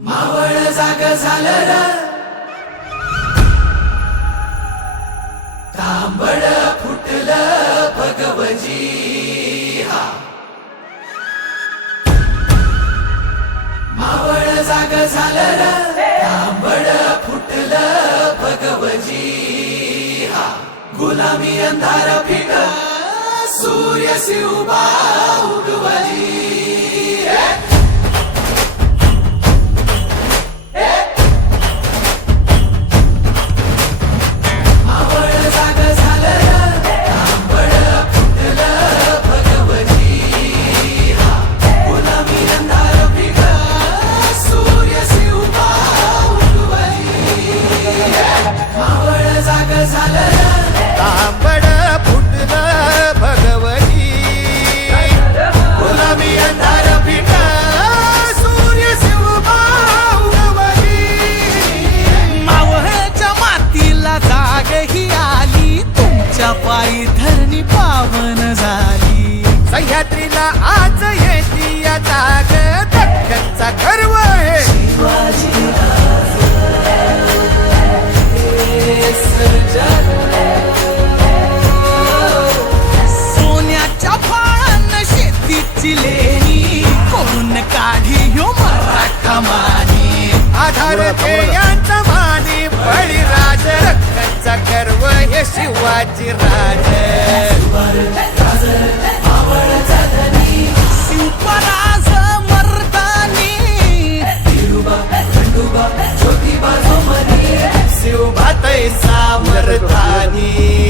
मावळ जाग झालं तांबड फुटलं भगवजी मावळ जाग झालं तांबड फुटलं भगवजी हा गुलामी अंधार फिट. सूर्य शिवबा उगवली. Cause I love आधाराची लेणी कोण काढी यो मराठा मानी? आधार ध्येयांचा मानी बळीराज रक्तांचा गर्व हे शिवाजी राज. शिवपराज मर्दानी शिवभात सामर्थानी